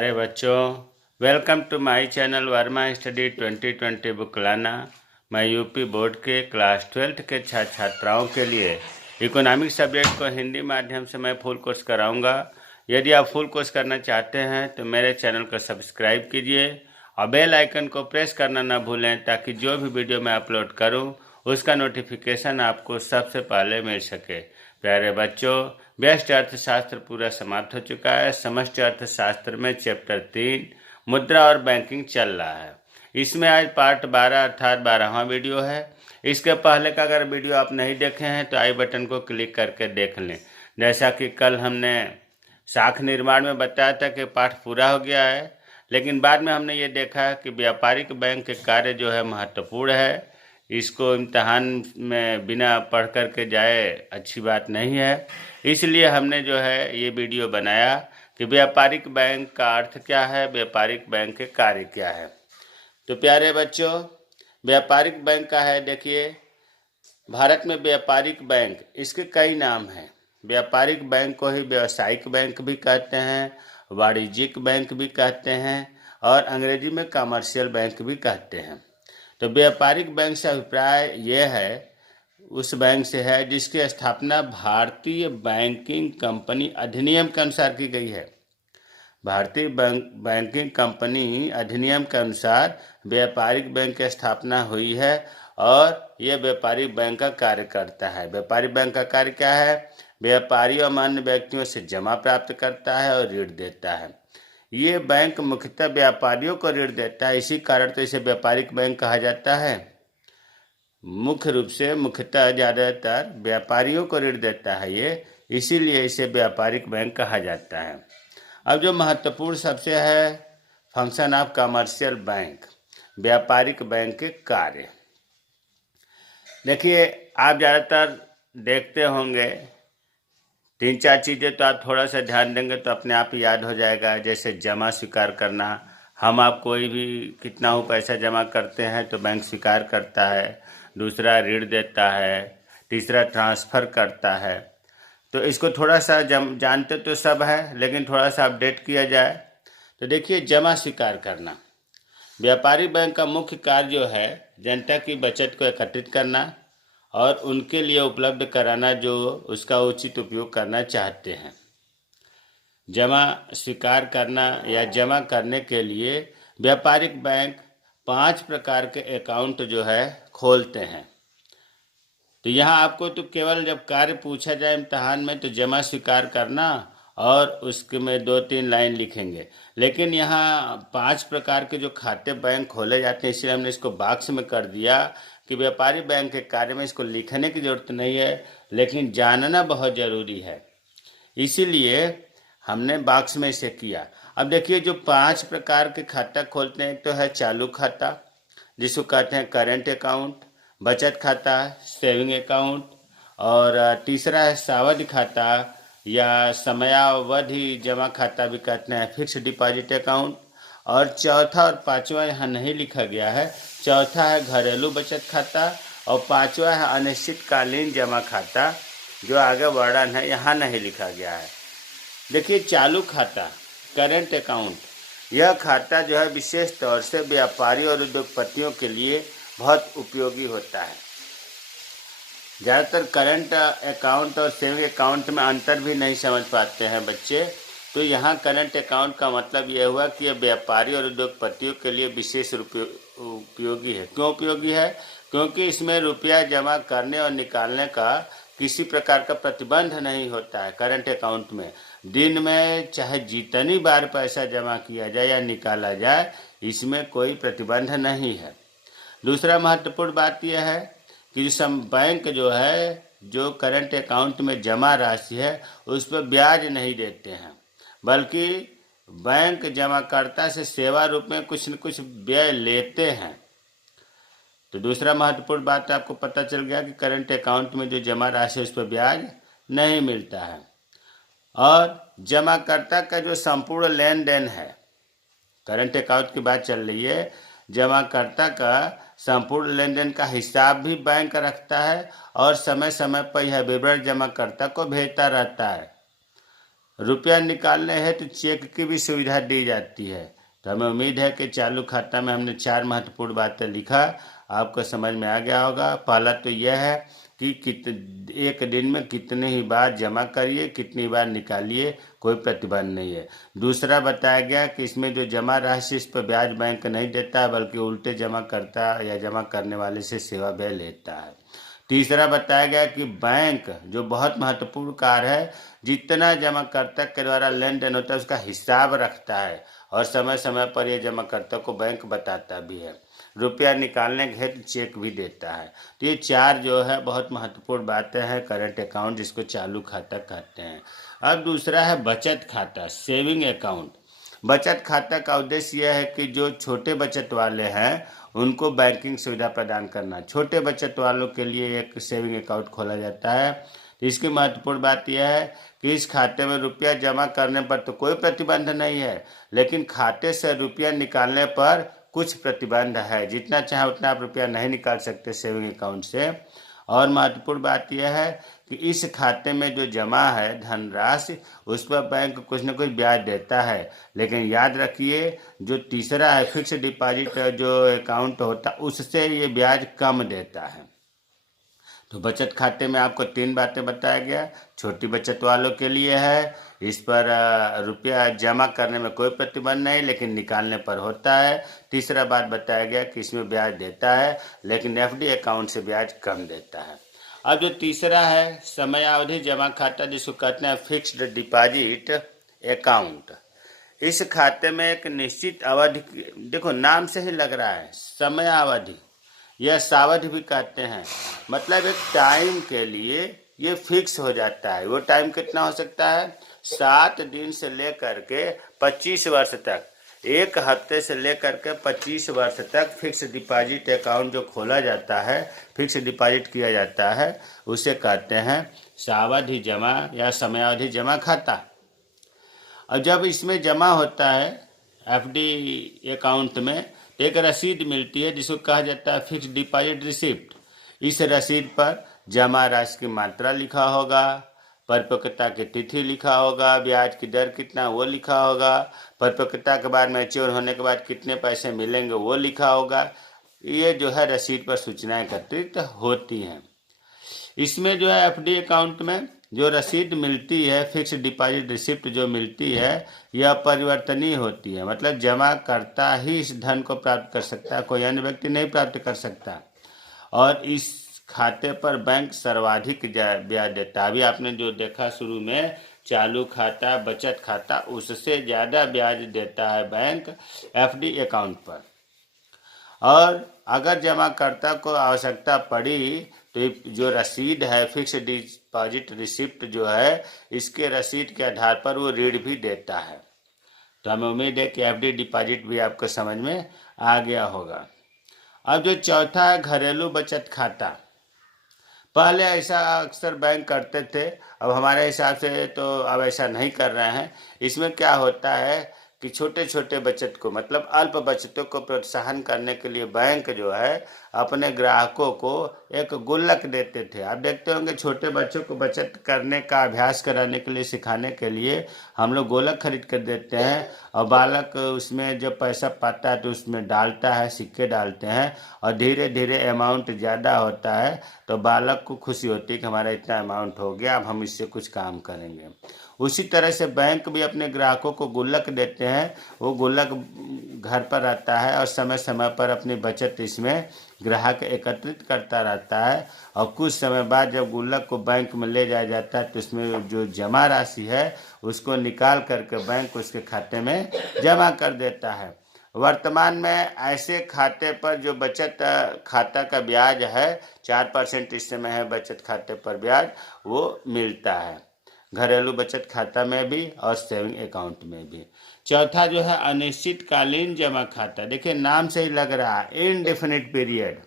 प्यारे बच्चों, welcome to my channel Verma study 2020 book लाना। मैं यूपी बोर्ड के क्लास 12th के छात्राओं के लिए इकोनॉमिक सब्जेक्ट को हिंदी माध्यम से मैं फुल कोर्स कराऊंगा। यदि आप फुल कोर्स करना चाहते हैं तो मेरे चैनल को सब्सक्राइब कीजिए और बेल आइकन को प्रेस करना ना भूलें, ताकि जो भी वीडियो मैं अपलोड करूं उसका नोटिफिकेशन आपको सबसे पहले मिल सके। प्यारे बच्चों, व्यष्टि अर्थशास्त्र पूरा समाप्त हो चुका है। समष्टि अर्थशास्त्र में चैप्टर 3 मुद्रा और बैंकिंग चल रहा है। इसमें आज पार्ट 12 अर्थात 12वां वीडियो है। इसके पहले का अगर वीडियो आप नहीं देखे हैं तो आई बटन को क्लिक करके देख लें। जैसा कि कल हमने शाख निर्माण में बताया था कि पाठ पूरा हो गया है, लेकिन बाद में हमने ये देखा कि व्यापारिक बैंक के कार्य जो है महत्वपूर्ण है। इसको इम्तहान में बिना पढ़ कर के जाए अच्छी बात नहीं है। इसलिए हमने जो है ये वीडियो बनाया कि व्यापारिक बैंक का अर्थ क्या है, व्यापारिक बैंक के कार्य क्या है। तो प्यारे बच्चों, व्यापारिक बैंक का है, देखिए भारत में व्यापारिक बैंक इसके कई नाम हैं। व्यापारिक बैंक को ही व्यावसायिक बैंक भी कहते हैं, वाणिज्यिक बैंक भी कहते हैं और अंग्रेजी में कमर्शियल बैंक भी कहते हैं। तो व्यापारिक बैंक से अभिप्राय यह है उस बैंक से है जिसकी स्थापना भारतीय बैंकिंग कंपनी अधिनियम के अनुसार की गई है। भारतीय बैंकिंग कंपनी अधिनियम के अनुसार व्यापारिक बैंक की स्थापना हुई है और यह व्यापारिक बैंक का कार्य करता है। व्यापारिक बैंक का कार्य क्या है? व्यापारी और अन्य व्यक्तियों से जमा प्राप्त करता है और ऋण देता है। ये बैंक मुख्यतः व्यापारियों को ऋण देता है, इसी कारण तो इसे व्यापारिक बैंक कहा जाता है। मुख्य रूप से मुख्यतः ज़्यादातर व्यापारियों को ऋण देता है ये, इसीलिए इसे व्यापारिक बैंक कहा जाता है। अब जो महत्वपूर्ण सबसे है फंक्शन ऑफ कमर्शियल बैंक, व्यापारिक बैंक के कार्य। देखिए, आप ज़्यादातर देखते होंगे 3-4 चीज़ें, तो आप थोड़ा सा ध्यान देंगे तो अपने आप ही याद हो जाएगा। जैसे जमा स्वीकार करना, हम आप कोई भी कितना हो पैसा जमा करते हैं तो बैंक स्वीकार करता है। दूसरा ऋण देता है। तीसरा ट्रांसफ़र करता है। तो इसको थोड़ा सा जानते तो सब है, लेकिन थोड़ा सा अपडेट किया जाए तो देखिए, जमा स्वीकार करना व्यापारी बैंक का मुख्य कार्य जो है जनता की बचत को एकत्रित करना और उनके लिए उपलब्ध कराना जो उसका उचित उपयोग करना चाहते हैं। जमा स्वीकार करना या जमा करने के लिए व्यापारिक बैंक 5 प्रकार के अकाउंट जो है खोलते हैं। तो यहाँ आपको तो केवल जब कार्य पूछा जाए इम्तहान में तो जमा स्वीकार करना और उसके में 2-3 लाइन लिखेंगे, लेकिन यहाँ 5 प्रकार के जो खाते बैंक खोले जाते हैं, इसलिए हमने इसको बॉक्स में कर दिया कि व्यापारी बैंक के कार्य में इसको लिखने की ज़रूरत नहीं है, लेकिन जानना बहुत ज़रूरी है, इसीलिए हमने बॉक्स में इसे किया। अब देखिए, जो 5 प्रकार के खाता खोलते हैं, तो है चालू खाता जिसको कहते हैं करेंट अकाउंट, बचत खाता सेविंग अकाउंट, और तीसरा है सावधि खाता या समयावधि जमा खाता भी कहते हैं, फिक्स डिपॉजिट अकाउंट, और चौथा और पांचवा यहाँ नहीं लिखा गया है। चौथा है घरेलू बचत खाता और पांचवा है अनिश्चितकालीन जमा खाता, जो आगे वर्णन है यहाँ नहीं लिखा गया है। देखिए, चालू खाता करेंट अकाउंट, यह खाता जो है विशेष तौर से व्यापारी और उद्योगपतियों के लिए बहुत उपयोगी होता है। ज़्यादातर करंट अकाउंट और सेविंग अकाउंट में अंतर भी नहीं समझ पाते हैं बच्चे। तो यहाँ करंट अकाउंट का मतलब यह हुआ कि यह व्यापारी और उद्योगपतियों के लिए विशेष उपयोगी है। क्यों उपयोगी है? क्योंकि इसमें रुपया जमा करने और निकालने का किसी प्रकार का प्रतिबंध नहीं होता है। करंट अकाउंट में दिन में चाहे जितनी बार पैसा जमा किया जाए या निकाला जाए, इसमें कोई प्रतिबंध नहीं है। दूसरा महत्वपूर्ण बात यह है कि बैंक जो है, जो करंट अकाउंट में जमा राशि है उस पर ब्याज नहीं देते हैं, बल्कि बैंक जमाकर्ता से सेवा रूप में कुछ न कुछ व्यय लेते हैं। तो दूसरा महत्वपूर्ण बात आपको पता चल गया कि करंट अकाउंट में जो जमा राशि है उस पर ब्याज नहीं मिलता है। और जमाकर्ता का जो संपूर्ण लेन देन है, करंट अकाउंट की बात चल रही है, जमाकर्ता का संपूर्ण लेन देन का हिसाब भी बैंक रखता है और समय समय पर यह विवरण जमाकर्ता को भेजता रहता है। रुपया निकालने है तो चेक की भी सुविधा दी जाती है। तो हमें उम्मीद है कि चालू खाता में हमने 4 महत्वपूर्ण बातें लिखा, आपको समझ में आ गया होगा। पहला तो यह है कि एक दिन में कितने ही बार जमा करिए, कितनी बार निकालिए, कोई प्रतिबंध नहीं है। दूसरा बताया गया कि इसमें जो जमा राशि इस पर ब्याज बैंक नहीं देता है, बल्कि उल्टे जमा करता या जमा करने वाले से सेवा व्यय लेता है। तीसरा बताया गया कि बैंक जो बहुत महत्वपूर्ण कार्य है, जितना जमाकर्ता के द्वारा लेन देन होता है उसका हिसाब रखता है और समय समय पर यह जमाकर्ता को बैंक बताता भी है। रुपया निकालने के हेतु चेक भी देता है। तो ये 4 जो है बहुत महत्वपूर्ण बातें हैं करंट अकाउंट, जिसको चालू खाता कहते हैं। अब दूसरा है बचत खाता, सेविंग अकाउंट। बचत खाता का उद्देश्य यह है कि जो छोटे बचत वाले हैं उनको बैंकिंग सुविधा प्रदान करना। छोटे बचत वालों के लिए एक सेविंग अकाउंट खोला जाता है। तो इसकी महत्वपूर्ण बात यह है कि इस खाते में रुपया जमा करने पर तो कोई प्रतिबंध नहीं है, लेकिन खाते से रुपया निकालने पर कुछ प्रतिबंध है। जितना चाहे उतना आप रुपया नहीं निकाल सकते सेविंग अकाउंट से। और महत्वपूर्ण बात यह है कि इस खाते में जो जमा है धनराशि, उस पर बैंक कुछ न कुछ ब्याज देता है। लेकिन याद रखिए, जो तीसरा है फिक्स डिपॉजिट जो अकाउंट होता है, उससे ये ब्याज कम देता है। तो बचत खाते में आपको 3 बातें बताया गया। छोटी बचत वालों के लिए है, इस पर रुपया जमा करने में कोई प्रतिबंध नहीं, लेकिन निकालने पर होता है। तीसरा बात बताया गया कि इसमें ब्याज देता है, लेकिन एफडी अकाउंट से ब्याज कम देता है। अब जो तीसरा है समयावधि जमा खाता, जिसको कहते हैं फिक्स्ड डिपॉजिट अकाउंट। इस खाते में एक निश्चित अवधि, देखो नाम से ही लग रहा है समयावधि, यह सावधि भी कहते हैं, मतलब एक टाइम के लिए ये फिक्स हो जाता है। वो टाइम कितना हो सकता है? 7 दिन से लेकर के 25 वर्ष तक, 1 हफ्ते से लेकर के 25 वर्ष तक फिक्स डिपॉजिट अकाउंट जो खोला जाता है, फिक्स डिपॉजिट किया जाता है, उसे कहते हैं सावधि जमा या समयावधि जमा खाता। और जब इसमें जमा होता है एफडी अकाउंट में, तो एक रसीद मिलती है जिसको कहा जाता है फिक्स डिपॉजिट रिसिप्ट। इस रसीद पर जमा राशि की मात्रा लिखा होगा, परिपक्वता की तिथि लिखा होगा, ब्याज की दर कितना वो लिखा होगा, परिपक्वता के बाद मैच्योर होने के बाद कितने पैसे मिलेंगे वो लिखा होगा। ये जो है रसीद पर सूचनाएं एकत्रित होती हैं। इसमें जो है एफडी अकाउंट में जो रसीद मिलती है, फिक्स डिपॉजिट रिसिप्ट जो मिलती है, यह परिवर्तनीय होती है। मतलब जमा करता ही इस धन को प्राप्त कर सकता है, कोई अन्य व्यक्ति नहीं प्राप्त कर सकता। और इस खाते पर बैंक सर्वाधिक ब्याज देता है। अभी आपने जो देखा शुरू में, चालू खाता, बचत खाता, उससे ज़्यादा ब्याज देता है बैंक एफडी अकाउंट पर। और अगर जमाकर्ता को आवश्यकता पड़ी तो जो रसीद है फिक्स डिपॉजिट रिसिप्ट जो है, इसके रसीद के आधार पर वो ऋण भी देता है। तो हमें उम्मीद है कि एफडी डिपॉजिट भी आपको समझ में आ गया होगा। अब जो चौथा है घरेलू बचत खाता। पहले ऐसा अक्सर बैंक करते थे, अब हमारे हिसाब से तो अब ऐसा नहीं कर रहे हैं। इसमें क्या होता है कि छोटे छोटे बचत को, मतलब अल्प बचतों को प्रोत्साहन करने के लिए बैंक जो है अपने ग्राहकों को एक गुल्लक देते थे। आप देखते होंगे छोटे बच्चों को बचत करने का अभ्यास कराने के लिए, सिखाने के लिए हम लोग गोलक खरीद कर देते हैं, और बालक उसमें जब पैसा पाता है तो उसमें डालता है, सिक्के डालते हैं, और धीरे धीरे अमाउंट ज़्यादा होता है तो बालक को खुशी होती है कि हमारा इतना अमाउंट हो गया, अब हम इससे कुछ काम करेंगे। उसी तरह से बैंक भी अपने ग्राहकों को गुल्लक देते हैं। वो गुल्लक घर पर आता है और समय समय पर अपनी बचत इसमें ग्राहक एकत्रित करता रहता है, और कुछ समय बाद जब गुल्लक को बैंक में ले जाया जाता है तो उसमें जो जमा राशि है उसको निकाल करके बैंक उसके खाते में जमा कर देता है। वर्तमान में ऐसे खाते पर जो बचत खाता का ब्याज है 4% इस समय है बचत खाते पर ब्याज, वो मिलता है घरेलू बचत खाता में भी और सेविंग अकाउंट में भी। चौथा जो है अनिश्चितकालीन जमा खाता। देखिए नाम से ही लग रहा है इनडेफिनिट पीरियड,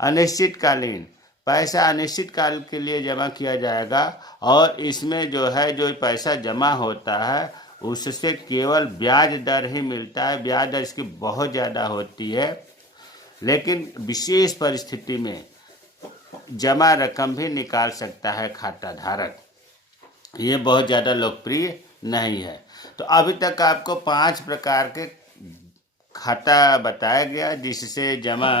अनिश्चितकालीन, पैसा अनिश्चित काल के लिए जमा किया जाएगा, और इसमें जो है जो पैसा जमा होता है उससे केवल ब्याज दर ही मिलता है। ब्याज दर इसकी बहुत ज़्यादा होती है, लेकिन विशेष परिस्थिति में जमा रकम भी निकाल सकता है खाता धारक। ये बहुत ज़्यादा लोकप्रिय नहीं है। तो अभी तक आपको 5 प्रकार के खाता बताया गया जिससे जमा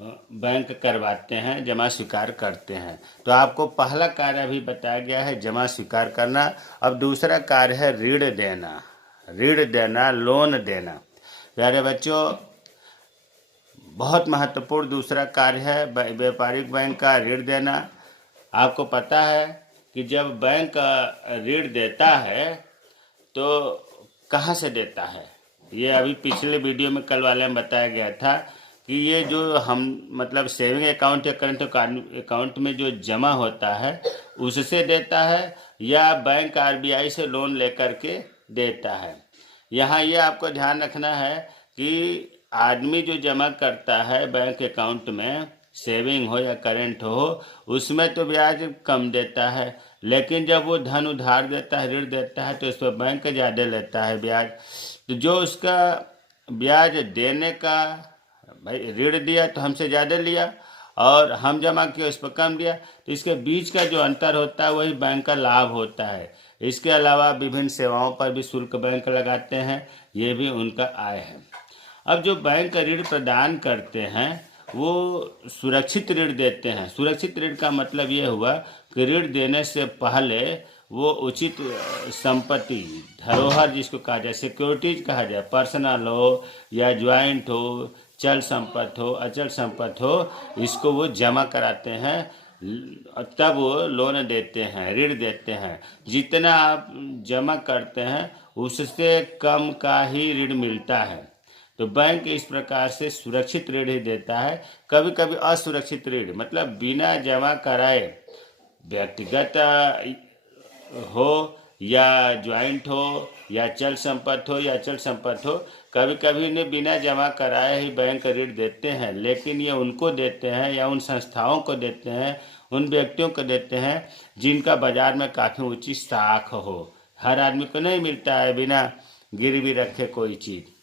बैंक करवाते हैं, जमा स्वीकार करते हैं। तो आपको पहला कार्य अभी बताया गया है जमा स्वीकार करना। अब दूसरा कार्य है ऋण देना, ऋण देना, लोन देना। प्यारे बच्चों, बहुत महत्वपूर्ण दूसरा कार्य है व्यापारिक बैंक का ऋण देना। आपको पता है कि जब बैंक ऋण देता है तो कहाँ से देता है? ये अभी पिछले वीडियो में कल वाले में बताया गया था कि ये जो हम मतलब सेविंग अकाउंट या करंट अकाउंट में जो जमा होता है उससे देता है या बैंक आरबीआई से लोन लेकर के देता है। यहाँ ये आपको ध्यान रखना है कि आदमी जो जमा करता है बैंक अकाउंट में, सेविंग हो या करेंट हो, उसमें तो ब्याज कम देता है, लेकिन जब वो धन उधार देता है, ऋण देता है, तो उस पर बैंक ज़्यादा लेता है ब्याज। तो जो उसका ब्याज देने का, भाई ऋण दिया तो हमसे ज़्यादा लिया और हम जमा किया उस पर कम दिया, तो इसके बीच का जो अंतर होता है वही बैंक का लाभ होता है। इसके अलावा विभिन्न सेवाओं पर भी शुल्क बैंक लगाते हैं, ये भी उनका आय है। अब जो बैंक ऋण प्रदान करते हैं वो सुरक्षित ऋण देते हैं। सुरक्षित ऋण का मतलब ये हुआ कि ऋण देने से पहले वो उचित संपत्ति, धरोहर जिसको कहा जाए, सिक्योरिटीज कहा जाए, पर्सनल हो या ज्वाइंट हो, चल संपत्ति हो, अचल संपत्ति हो, इसको वो जमा कराते हैं, तब वो लोन देते हैं, ऋण देते हैं। जितना आप जमा करते हैं उससे कम का ही ऋण मिलता है। तो बैंक इस प्रकार से सुरक्षित ऋण ही देता है। कभी कभी असुरक्षित ऋण मतलब बिना जमा कराए, व्यक्तिगत हो या ज्वाइंट हो या चल संपत्ति हो या अचल संपत्ति हो, कभी कभी इन्हें बिना जमा कराए ही बैंक ऋण देते हैं। लेकिन ये उनको देते हैं या उन संस्थाओं को देते हैं, उन व्यक्तियों को देते हैं जिनका बाजार में काफ़ी ऊंची साख हो। हर आदमी को नहीं मिलता है बिना गिरवी रखे कोई चीज़।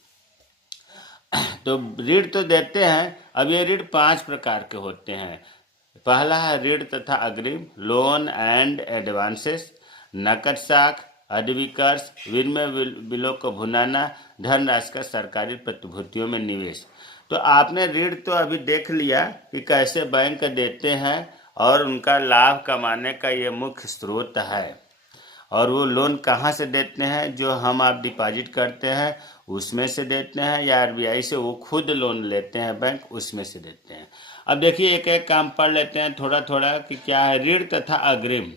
तो ऋण तो देते हैं। अब ये ऋण 5 प्रकार के होते हैं। पहला है ऋण तथा अग्रिम, लोन एंड एडवांसेस, नकद साख, अदबी कर्ज, विनिमय बिलों को भुनाना, धनराशि का सरकारी प्रतिभूतियों में निवेश। तो आपने ऋण तो अभी देख लिया कि कैसे बैंक देते हैं और उनका लाभ कमाने का ये मुख्य स्रोत है। और वो लोन कहाँ से देते हैं? जो हम आप डिपॉजिट करते हैं उसमें से देते हैं, या आरबीआई से वो खुद लोन लेते हैं बैंक, उसमें से देते हैं। अब देखिए एक एक काम पढ़ लेते हैं थोड़ा थोड़ा कि क्या है ऋण तथा अग्रिम।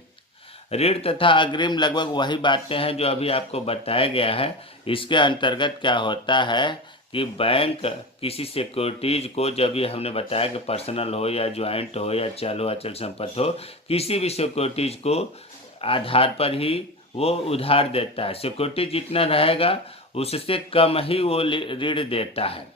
ऋण तथा अग्रिम लगभग वही बातें हैं जो अभी आपको बताया गया है। इसके अंतर्गत क्या होता है कि बैंक किसी सिक्योरिटीज को, जब ये हमने बताया कि पर्सनल हो या ज्वाइंट हो या चल हो, अचल संपत्ति हो, किसी भी सिक्योरिटीज को आधार पर ही वो उधार देता है। सिक्योरिटी जितना रहेगा उससे कम ही वो ऋण देता है।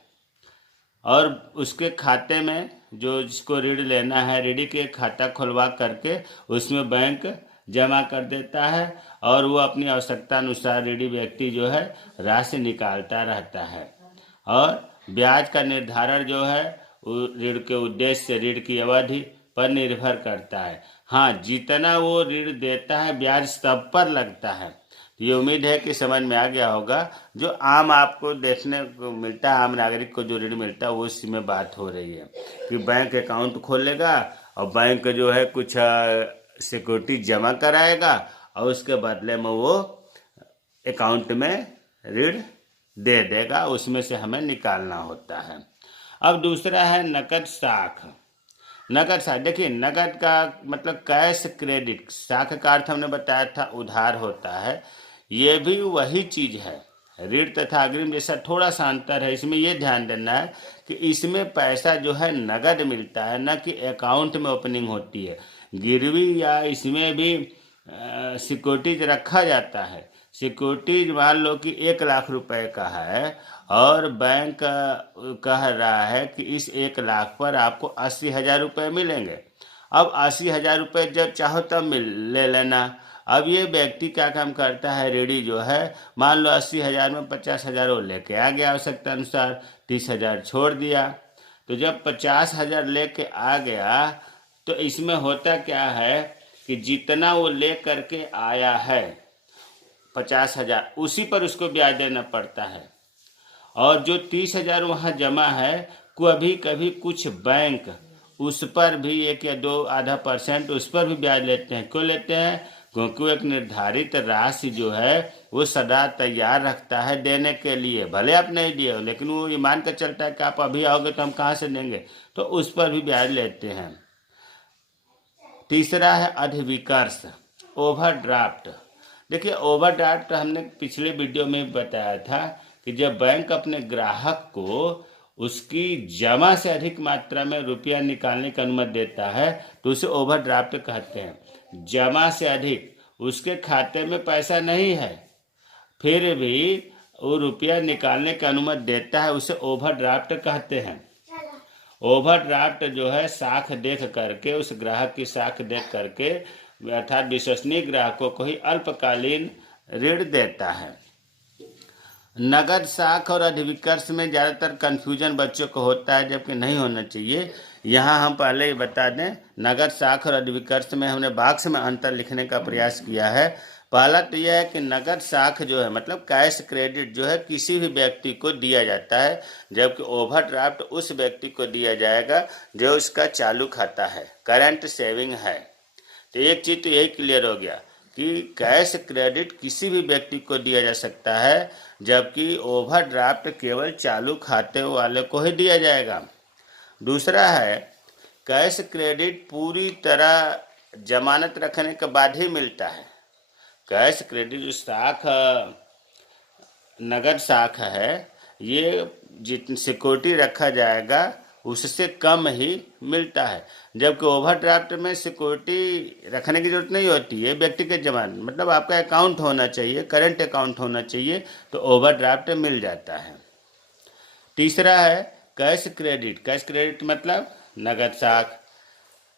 और उसके खाते में जो जिसको ऋण लेना है, ऋणी के खाता खुलवा करके उसमें बैंक जमा कर देता है और वो अपनी आवश्यकता अनुसार ऋणी व्यक्ति जो है राशि निकालता रहता है। और ब्याज का निर्धारण जो है ऋण के उद्देश्य, ऋण की अवधि पर निर्भर करता है। हाँ, जितना वो ऋण देता है ब्याज सब पर लगता है। ये उम्मीद है कि समझ में आ गया होगा। जो आम आपको देखने को मिलता है, आम नागरिक को जो ऋण मिलता है वो इसी में बात हो रही है कि बैंक अकाउंट खोलेगा और बैंक जो है कुछ सिक्योरिटी जमा कराएगा और उसके बदले में वो अकाउंट में ऋण दे देगा, उसमें से हमें निकालना होता है। अब दूसरा है नकद साख। नकद साख, देखिए नकद का मतलब कैश क्रेडिट, साख का अर्थ हमने बताया था उधार होता है। ये भी वही चीज है, ऋण तथा अग्रिम जैसा थोड़ा सा अंतर है। इसमें यह ध्यान देना है कि इसमें पैसा जो है नगद मिलता है, न कि अकाउंट में ओपनिंग होती है। गिरवी या इसमें भी सिक्योरिटीज रखा जाता है। सिक्योरिटीज मान लो कि 1 लाख रुपए का है और बैंक कह रहा है कि इस 1 लाख पर आपको 80,000 रुपये मिलेंगे। अब 80,000 रुपये जब चाहो तब ले लेना। अब ये व्यक्ति क्या काम करता है, ऋणी जो है, मान लो 80,000 में 50,000 वो लेके आ गया आवश्यकता अनुसार, 30,000 छोड़ दिया। तो जब 50,000 लेके आ गया तो इसमें होता क्या है कि कि जितना वो ले करके आया है 50,000, उसी पर उसको ब्याज देना पड़ता है। और जो 30,000 वहाँ जमा है, कभी कभी कुछ बैंक उस पर भी 1 या 2 आधा % उस पर भी ब्याज लेते हैं। क्यों लेते हैं? क्योंकि वो एक निर्धारित राशि जो है वो सदा तैयार रखता है देने के लिए। भले आप नहीं दिए हो, लेकिन वो ये मान कर चलता है कि आप अभी आओगे तो हम कहाँ से देंगे, तो उस पर भी ब्याज लेते हैं। तीसरा है अधिविकर्ष, ओवरड्राफ्ट। देखिए, ओवरड्राफ्ट हमने पिछले वीडियो में बताया था कि जब बैंक अपने ग्राहक को उसकी जमा से अधिक मात्रा में रुपया निकालने की अनुमति देता है तो उसे ओवरड्राफ्ट कहते हैं। जमा से अधिक, उसके खाते में पैसा नहीं है फिर भी वो रुपया निकालने की अनुमति देता है, उसे ओवरड्राफ्ट कहते हैं। ओवरड्राफ्ट जो है साख देख करके, उस ग्राहक की साख देख करके अर्थात विश्वसनीय ग्राहकों को ही अल्पकालीन ऋण देता है। नगद साख और अधिविकर्ष में ज़्यादातर कन्फ्यूजन बच्चों को होता है, जबकि नहीं होना चाहिए। यहाँ हम पहले ही बता दें, नगद साख और अधिविकर्ष में हमने बॉक्स में अंतर लिखने का प्रयास किया है। पहला तो यह है कि नगद साख जो है मतलब कैश क्रेडिट जो है किसी भी व्यक्ति को दिया जाता है, जबकि ओवरड्राफ्ट उस व्यक्ति को दिया जाएगा जो उसका चालू खाता है, करंट सेविंग है। तो एक चीज़ तो यही क्लियर हो गया कि कैश क्रेडिट किसी भी व्यक्ति को दिया जा सकता है, जबकि ओवरड्राफ्ट केवल चालू खाते वाले को ही दिया जाएगा। दूसरा है, कैश क्रेडिट पूरी तरह जमानत रखने के बाद ही मिलता है। कैश क्रेडिट जो साख नगद साख है, ये जितनी सिक्योरिटी रखा जाएगा उससे कम ही मिलता है, जबकि ओवरड्राफ्ट में सिक्योरिटी रखने की जरूरत नहीं होती है। व्यक्तिगत जमानत मतलब आपका अकाउंट होना चाहिए, करंट अकाउंट होना चाहिए, तो ओवरड्राफ्ट मिल जाता है। तीसरा है कैश क्रेडिट। कैश क्रेडिट मतलब नगद साख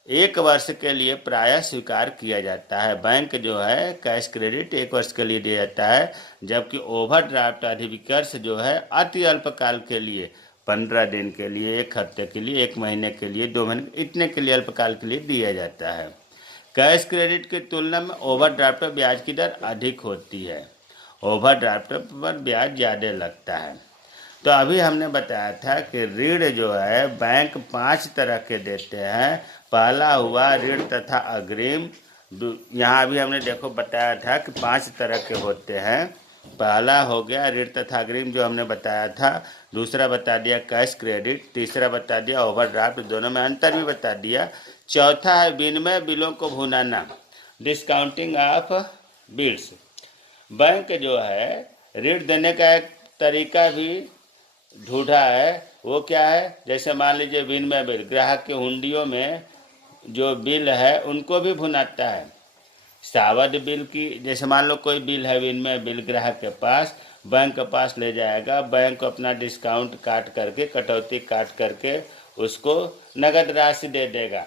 1 वर्ष के लिए प्रायः स्वीकार किया जाता है। बैंक जो है कैश क्रेडिट 1 वर्ष के लिए दिया जाता है, जबकि ओवरड्राफ्ट अधिविकर्ष जो है अति अल्पकाल के लिए 15 दिन के लिए, 1 हफ्ते के लिए, 1 महीने के लिए, 2 महीने, इतने के लिए अल्पकाल के लिए दिया जाता है। कैश क्रेडिट की तुलना में ओवरड्राफ्ट पर ब्याज की दर अधिक होती है। ओवरड्राफ्ट पर ब्याज ज़्यादा लगता है। तो अभी हमने बताया था कि ऋण जो है बैंक 5 तरह के देते हैं। पहला हुआ ऋण तथा अग्रिम। यहाँ अभी हमने देखो बताया था कि 5 तरह के होते हैं। पहला हो गया ऋण तथा अग्रिम जो हमने बताया था। दूसरा बता दिया कैश क्रेडिट। तीसरा बता दिया ओवरड्राफ्ट, दोनों में अंतर भी बता दिया। चौथा है विनिमय बिलों को भुनाना, डिस्काउंटिंग ऑफ बिल्स। बैंक जो है ऋण देने का एक तरीका भी ढूंढा है, वो क्या है? जैसे मान लीजिए विनिमय बिल, ग्राहक के हुंडियों में जो बिल है उनको भी भुनाता है। सावधि बिल की, जैसे मान लो कोई बिल है विनिमय बिल ग्राहक के पास, बैंक के पास ले जाएगा, बैंक अपना डिस्काउंट काट करके, कटौती काट करके उसको नगद राशि दे देगा।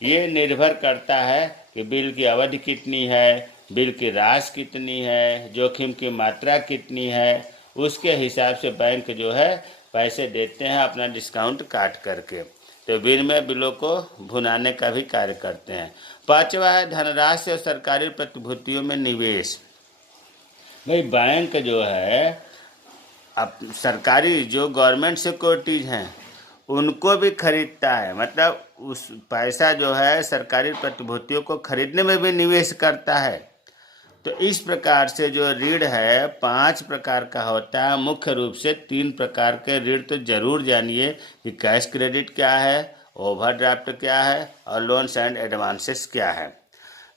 ये निर्भर करता है कि बिल की अवधि कितनी है, बिल की राशि कितनी है, जोखिम की मात्रा कितनी है, उसके हिसाब से बैंक जो है पैसे देते हैं अपना डिस्काउंट काट करके। तो विनिमय बिलों को भुनाने का भी कार्य करते हैं। पांचवा है धनराशि और सरकारी प्रतिभूतियों में निवेश। भाई बैंक जो है अब सरकारी जो गवर्नमेंट सिक्योरिटीज हैं उनको भी खरीदता है, मतलब उस पैसा जो है सरकारी प्रतिभूतियों को खरीदने में भी निवेश करता है। तो इस प्रकार से जो ऋण है 5 प्रकार का होता है। मुख्य रूप से 3 प्रकार के ऋण तो जरूर जानिए कि कैश क्रेडिट क्या है, ओवरड्राफ्ट क्या है और लोन्स एंड एडवांसेस क्या है।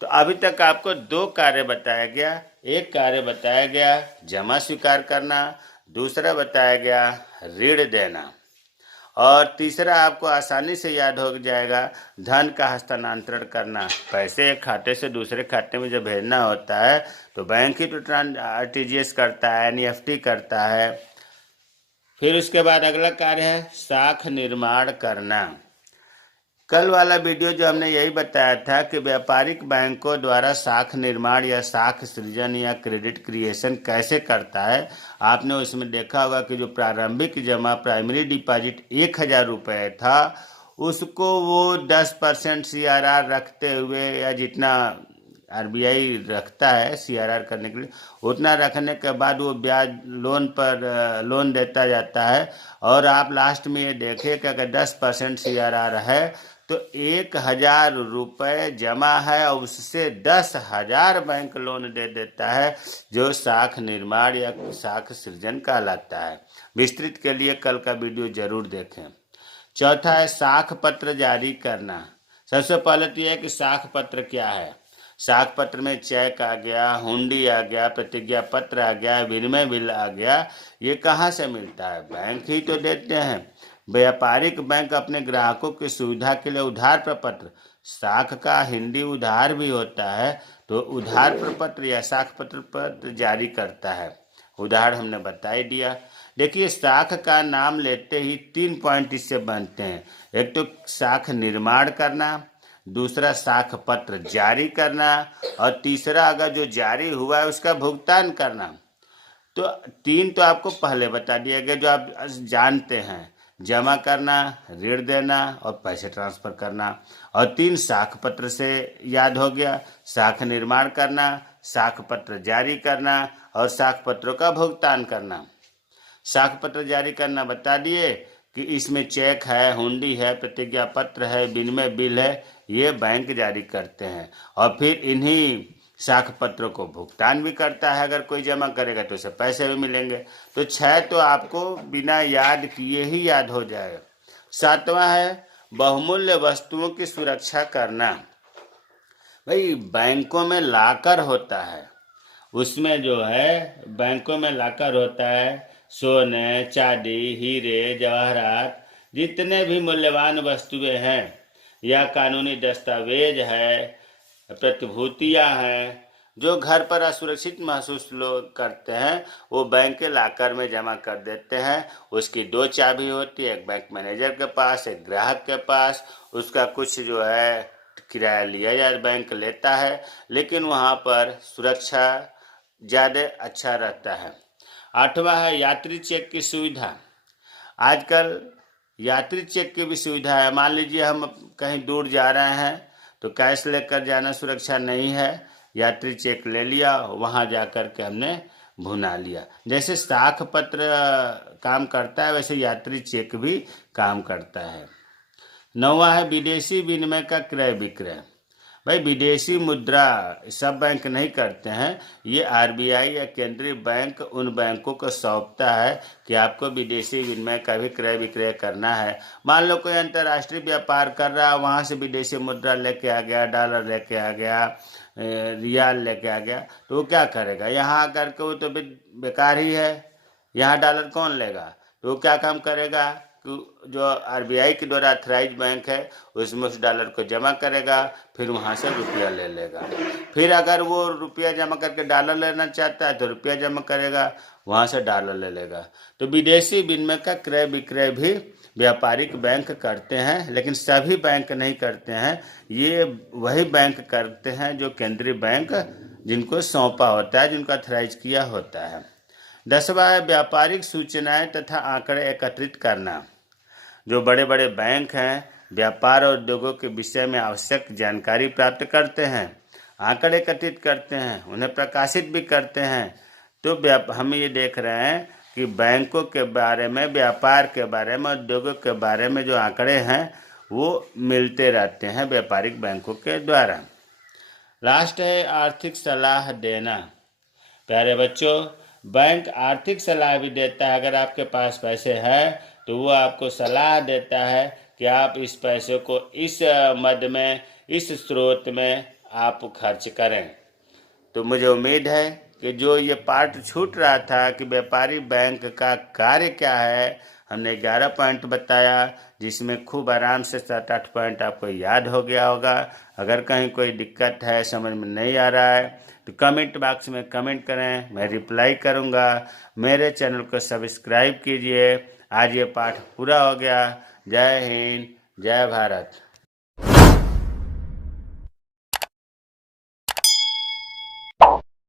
तो अभी तक आपको 2 कार्य बताया गया। एक कार्य बताया गया जमा स्वीकार करना, दूसरा बताया गया ऋण देना, और तीसरा आपको आसानी से याद हो जाएगा धन का हस्तांतरण करना। पैसे एक खाते से दूसरे खाते में जब भेजना होता है तो बैंक ही तो RTGS करता है, NEFT करता है। फिर उसके बाद अगला कार्य है साख निर्माण करना। कल वाला वीडियो जो हमने यही बताया था कि व्यापारिक बैंकों द्वारा साख निर्माण या साख सृजन या क्रेडिट क्रिएशन कैसे करता है। आपने उसमें देखा होगा कि जो प्रारंभिक जमा प्राइमरी डिपॉजिट 1,000 रुपये था, उसको वो 10% CRR रखते हुए, या जितना RBI रखता है CRR करने के लिए, उतना रखने के बाद वो ब्याज लोन देता जाता है। और आप लास्ट में ये देखिए कि अगर 10% CRR है तो 1,000 रुपये जमा है और उससे 10,000 बैंक लोन दे देता है, जो साख निर्माण या साख सृजन कहलाता है। विस्तृत के लिए कल का वीडियो जरूर देखें। चौथा है साख पत्र जारी करना। सबसे पहले तो यह है कि साख पत्र क्या है। साख पत्र में चेक आ गया, हुंडी आ गया, प्रतिज्ञा पत्र आ गया, विनिमय बिल आ गया। ये कहाँ से मिलता है? बैंक ही तो देते हैं। व्यापारिक बैंक अपने ग्राहकों की सुविधा के लिए उधार प्रपत्र, साख का हिंदी उधार भी होता है, तो उधार प्रपत्र या साख पत्र जारी करता है। उदाहरण हमने बता ही दिया। देखिए, साख का नाम लेते ही 3 पॉइंट इससे बनते हैं। एक तो साख निर्माण करना, दूसरा साख पत्र जारी करना, और तीसरा अगर जो जारी हुआ है उसका भुगतान करना। तो 3 तो आपको पहले बता दिया गया, जो आप जानते हैं, जमा करना, ऋण देना और पैसे ट्रांसफर करना। और 3 साख पत्र से याद हो गया, साख निर्माण करना, साख पत्र जारी करना और साख पत्रों का भुगतान करना। साख पत्र जारी करना बता दिए कि इसमें चेक है, हुंडी है, प्रतिज्ञा पत्र है, विनिमय बिल है, ये बैंक जारी करते हैं। और फिर इन्हीं साख पत्रों को भुगतान भी करता है। अगर कोई जमा करेगा तो उसे पैसे भी मिलेंगे। तो 6 तो आपको बिना याद किए ही याद हो जाए। 7वां है बहुमूल्य वस्तुओं की सुरक्षा करना। भाई, बैंकों में लाकर होता है, उसमें जो है बैंकों में लाकर होता है, सोने, चांदी, हीरे, जवाहरात, जितने भी मूल्यवान वस्तुएं हैं या कानूनी दस्तावेज है, प्रतिभूतियां हैं, जो घर पर असुरक्षित महसूस लोग करते हैं, वो बैंक के लाकर में जमा कर देते हैं। उसकी 2 चाबी होती है, एक बैंक मैनेजर के पास, एक ग्राहक के पास। उसका कुछ जो है किराया लिया या बैंक लेता है, लेकिन वहाँ पर सुरक्षा ज़्यादा अच्छा रहता है। 8वां है यात्री चेक की सुविधा। आजकल यात्री चेक की भी सुविधा है। मान लीजिए हम कहीं दूर जा रहे हैं तो कैश लेकर जाना सुरक्षा नहीं है, यात्री चेक ले लिया, वहाँ जा कर के हमने भुना लिया। जैसे साख पत्र काम करता है, वैसे यात्री चेक भी काम करता है। 9वां है विदेशी विनिमय का क्रय विक्रय। भाई, विदेशी मुद्रा सब बैंक नहीं करते हैं, ये RBI या केंद्रीय बैंक उन बैंकों को सौंपता है कि आपको विदेशी विनिमय का भी क्रय विक्रय करना है। मान लो कोई अंतर्राष्ट्रीय व्यापार कर रहा है, वहाँ से विदेशी मुद्रा लेके आ गया, डॉलर लेके आ गया, रियाल लेके आ गया, तो वो क्या करेगा? यहाँ आकर के वो तो बेकार ही है, यहाँ डॉलर कौन लेगा? तो वो क्या काम करेगा? जो RBI के द्वारा अथराइज बैंक है उसमें उस डॉलर को जमा करेगा, फिर वहाँ से रुपया ले लेगा। फिर अगर वो रुपया जमा करके डॉलर लेना चाहता है तो रुपया जमा करेगा, वहाँ से डॉलर ले लेगा। तो विदेशी विनिमय का क्रय विक्रय भी व्यापारिक बैंक करते हैं, लेकिन सभी बैंक नहीं करते हैं। ये वही बैंक करते हैं जो केंद्रीय बैंक जिनको सौंपा होता है, जिनको अथराइज किया होता है। 10वां है व्यापारिक सूचनाएं तथा आंकड़े एकत्रित करना। जो बड़े बड़े बैंक हैं, व्यापार और उद्योगों के विषय में आवश्यक जानकारी प्राप्त करते हैं, आंकड़े एकत्रित करते हैं, उन्हें प्रकाशित भी करते हैं। तो हम ये देख रहे हैं कि बैंकों के बारे में, व्यापार के बारे में, उद्योगों के बारे में जो आंकड़े हैं वो मिलते रहते हैं व्यापारिक बैंकों के द्वारा। लास्ट है आर्थिक सलाह देना। प्यारे बच्चों, बैंक आर्थिक सलाह भी देता है। अगर आपके पास पैसे हैं तो वो आपको सलाह देता है कि आप इस पैसे को इस मद में, इस स्रोत में आप खर्च करें। तो मुझे उम्मीद है कि जो ये पार्ट छूट रहा था कि व्यापारी बैंक का कार्य क्या है, हमने 11 पॉइंट बताया, जिसमें खूब आराम से 7-8 पॉइंट आपको याद हो गया होगा। अगर कहीं कोई दिक्कत है, समझ में नहीं आ रहा है, तो कमेंट बॉक्स में कमेंट करें, मैं रिप्लाई करूंगा। मेरे चैनल को सब्सक्राइब कीजिए। आज ये पाठ पूरा हो गया। जय हिंद, जय भारत।